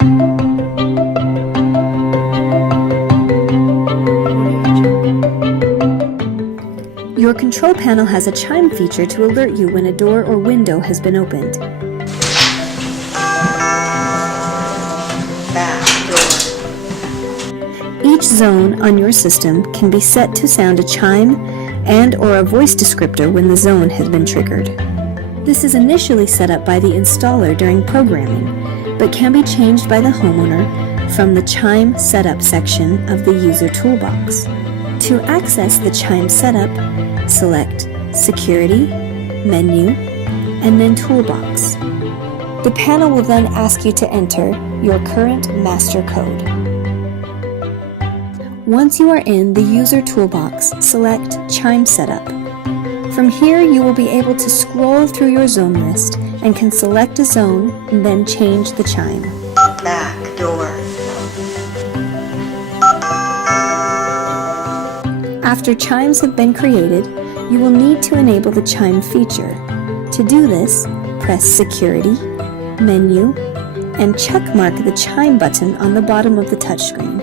Your control panel has a chime feature to alert you when a door or window has been opened. Back door. Each zone on your system can be set to sound a chime and/or a voice descriptor when the zone has been triggered. This is initially set up by the installer during programming, but can be changed by the homeowner from the Chime Setup section of the User Toolbox. To access the Chime Setup, select Security, Menu, and then Toolbox. The panel will then ask you to enter your current master code. Once you are in the User Toolbox, select Chime Setup. From here, you will be able to scroll through your zone list and can select a zone and then change the chime. Back door. After chimes have been created, you will need to enable the chime feature. To do this, press Security, Menu, and checkmark the chime button on the bottom of the touchscreen.